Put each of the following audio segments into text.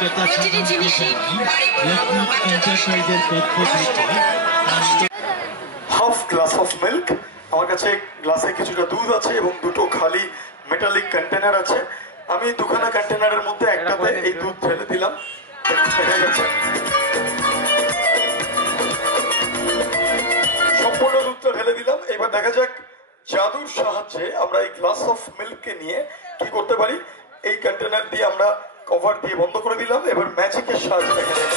প্রতিটি জিনিসই half glass of milk, আমার কাছে গ্লাসে কিছুটা দুধ আছে এবং দুটো খালি মেটালিক কন্টেনার আছে। আমি দুখানা কন্টেনারের মধ্যে একটাতে এই দুধ ঢেলে দিলাম, দেখা গেছে সম্পূর্ণ দুধটা ঢেলে দিলাম। এবার দেখা যাক জাদুর সাহায্যে আমরা এই গ্লাস অফ মিল্ককে নিয়ে কি করতে পারি। এই কন্টেনার দিয়ে আমরা কভার দিয়ে বন্ধ করে দিলাম। এবার ম্যাজিকের সাহায্যে দেখা যাক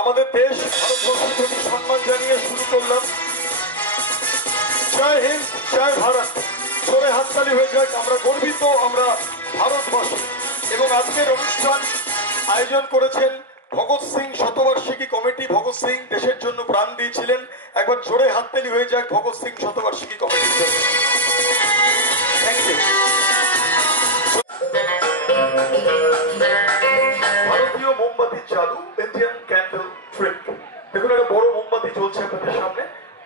আমাদের দেশ ভারতবর্ষকে সম্মান জানিয়ে শুরু করলাম। জয় হিন্দ, জয় ভারত। জোরে হাততালি হয়ে যাক, আমরা গর্বিত, আমরা ভারতবাসী। এবং আজকের অনুষ্ঠান আয়োজন করেছেন ভগৎ সিং শতবার্ষিকী কমিটি। ভগৎ সিং দেশের জন্য প্রাণ দিয়েছিলেন। একবার জোরে হাততালি হয়ে যাক ভগৎ সিং শতবার্ষিকী কমিটির জন্য। Thank you. ভারতীয় মোমবাতি জাদু, ইন্ডিয়ান ক্যান্ডেল ট্রিক। দেখুন একটা বড় মোমবাতি জ্বলছে আপনাদের সামনে।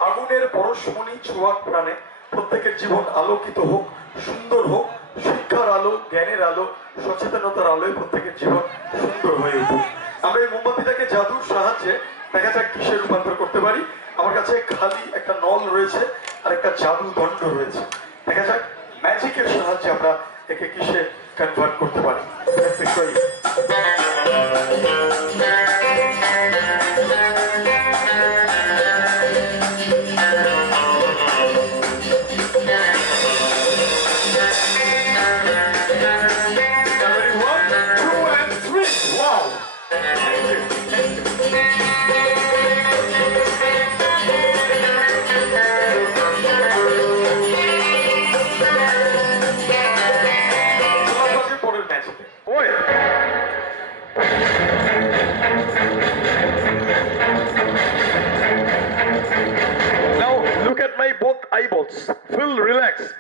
আগুনের পরশমণি ছোঁয়া প্রাণে প্রত্যেকের জীবন আলোকিত হোক, সুন্দর হোক। শিক্ষার আলো, জ্ঞানের আলো, সচেতনতার আলোয় প্রত্যেকের জীবন সুন্দর হয়ে উঠুক। আমরা এই মোমবাতিটাকে জাদুর সাহায্যে দেখা যাক কিসে রূপান্তর করতে পারি। আমার কাছে খালি একটা নল রয়েছে আর একটা জাদু দণ্ড রয়েছে। দেখা যাক ম্যাজিকের সাহায্যে আমরা একে কিসে কনভার্ট করতে পারি।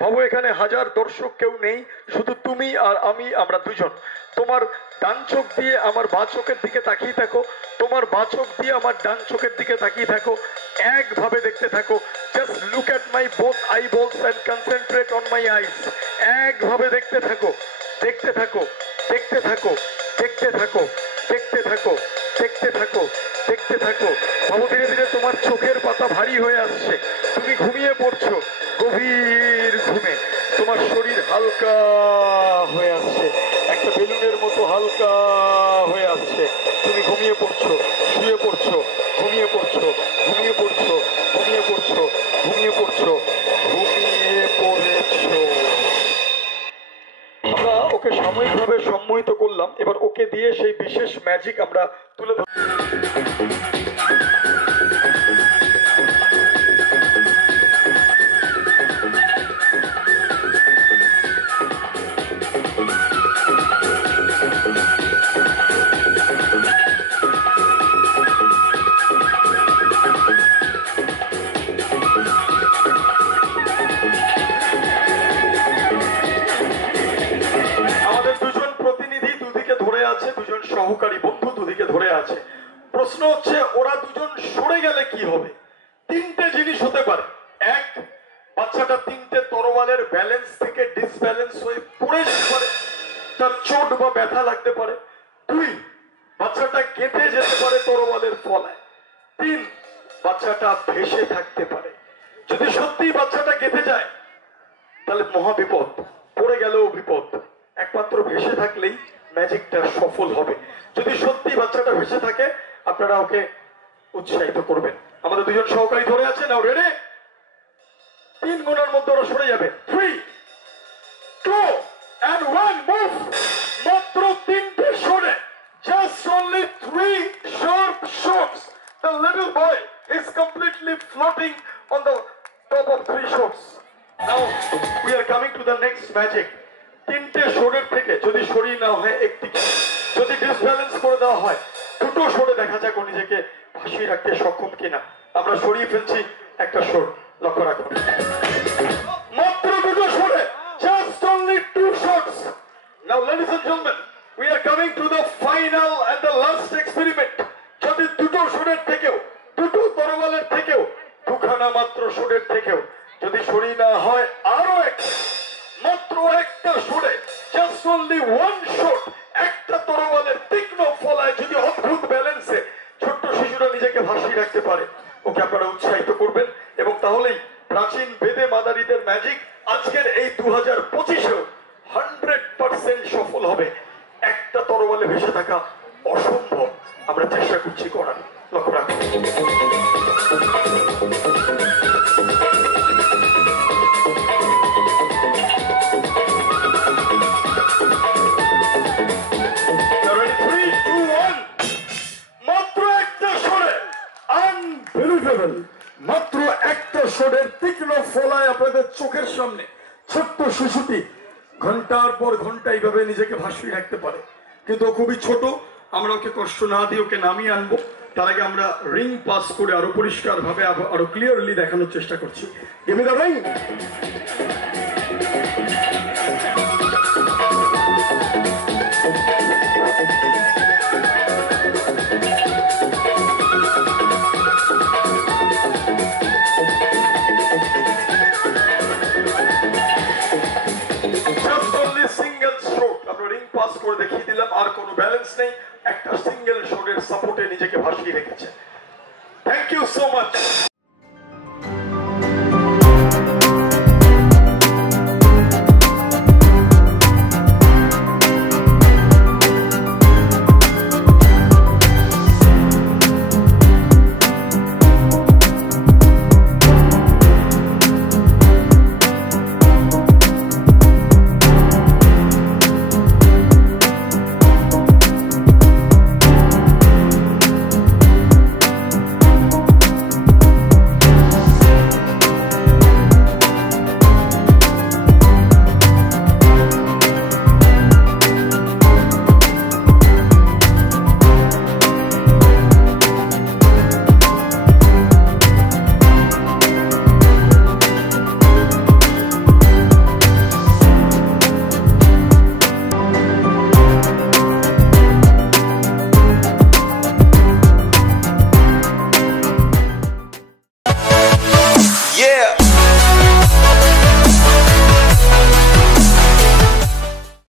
ভাবো এখানে হাজার দর্শক কেউ নেই, শুধু তুমি আর আমি, আমরা দুজন। তোমার ডান চোখ দিয়ে আমার বাঁ চোখের দিকে তাকিয়ে থাকো, তোমার বাঁ চোখ দিয়ে আমার ডান চোখের দিকে তাকিয়ে থাকো, একভাবে দেখতে থাকো। Just look at my both eyeballs and concentrate on my eyes. একভাবে দেখতে থাকো, দেখতে থাকো, দেখতে থাকো, দেখতে থাকো, দেখতে থাকো, দেখতে থাকো, দেখতে থাকো। ভাবো ধীরে ধীরে তোমার চোখের পাতা ভারী হয়ে আসছে, তুমি ঘুমিয়ে পড়ছো গভীর ঘুমে। তোমার শরীর হালকা হয়ে আসছে, একটা বেলুনের মতো হালকা হয়ে আসছে। তুমি ঘুমিয়ে পড়ছো, শুয়ে পড়ছো, ঘুমিয়ে পড়ছো, ঘুমিয়ে পড়ছো, ঘুমিয়ে পড়ছো, ঘুমিয়ে পড়ছো, ঘুমিয়ে পড়েছো। আমরা ওকে সাময়িকভাবে সম্মোহিত করলাম। এবার ওকে দিয়ে সেই বিশেষ ম্যাজিক আমরা তুলে ধরব। দুজন সহকারী বন্ধু দুদিকে ধরে আছে। প্রশ্ন হচ্ছে ওরা দুজন সরে গেলে কি হবে। তিনটে জিনিস হতে পারে। এক, বাচ্চাটা তিনটে তরোয়ালের ব্যালেন্স থেকে ডিসব্যালেন্স হয়ে পড়ে যেতে পারে, তার চোট বা ব্যথা লাগতে পারে। দুই, বাচ্চাটা কেটে যেতে পারে তরোয়ালের ফলায়। তিন, বাচ্চাটা ভেসে থাকতে পারে। যদি সত্যি বাচ্চাটা কেটে যায় তাহলে মহা বিপদ, পড়ে গেলেও বিপদ। একমাত্র ভেসে থাকলেই ম্যাজিকটা সফল হবে। যদি সত্যি বাচ্চাটা ভেসে থাকে আপনারা ওকে উৎসাহিত করবেন। আমাদের দুজন সহকারী ধরে আছে, নাও রেডি। 3 গুণের মধ্যে ওরা সরে যাবে। 3, 2 and 1 মুভ। মাত্র 3টে সরে, just only 3 sharp shocks. The little boy is completely floating on the top of 3 shocks. Now we are coming to the next magic. 3টে শোরের থেকে যদি সরিয়ে নেওয়া হয় একদিকে, যদি ডিসব্যালেন্স করে দেওয়া হয় দুটো সরে, দেখা যাক ও নিজেকে ভাসিয়ে রাখতে সক্ষম কিনা। আমরা সরিয়ে ফেলছি একটা শোর, লক্ষ্য রাখুন। মাত্র দুটো সরে, just only 2 shots. Now ladies and gentlemen, we are coming to the final and the last experiment. যদি দুটো শোরের থেকেও দুটো তরোয়ালের তরোয়ালের থেকেও দুখানা মাত্র শোটের থেকেও যদি সরি না হয় আরো একটা, মাত্র একটা শোটে, জাস্ট অনলি ওয়ান শট, একটা তরোয়ালের তীক্ষ্ণ ফলায় যদি অদ্ভুত ব্যালেন্সে ছোট্ট শিশুরা নিজেকে ভাসিয়ে রাখতে পারে, ওকে আপনারা উৎসাহিত করবেন এবং তাহলেই প্রাচীন বেদে মাদারিদের ম্যাজিক আজকের এই 2025-এও 100% সফল হবে। একটা তরোয়ালে ভেসে থাকা অসম্ভব, আমরা চেষ্টা করছি করার। লক্ষ্য রাখুন। মাত্র একটা শটের তীক্ষ্ণ ফলায় আপনাদের চোখের সামনে ছোট্ট শিশুটি ঘন্টার পর ঘন্টা এইভাবে নিজেকে ভাসিয়ে রাখতে পারে, কিন্তু খুবই ছোট। আমরা ওকে কষ্ট না দিয়ে ওকে নামিয়ে আনবো, তার আগে আমরা রিং পাস করে আরো পরিষ্কার ভাবে আরো ক্লিয়ারলি দেখানোর চেষ্টা করছি। Give me the ring. দেখিয়ে দিলাম, আর কোনো ব্যালেন্স নেই, একটা সিঙ্গেল শটের সাপোর্টে নিজেকে ভাসিয়ে রেখেছে। Thank you so much.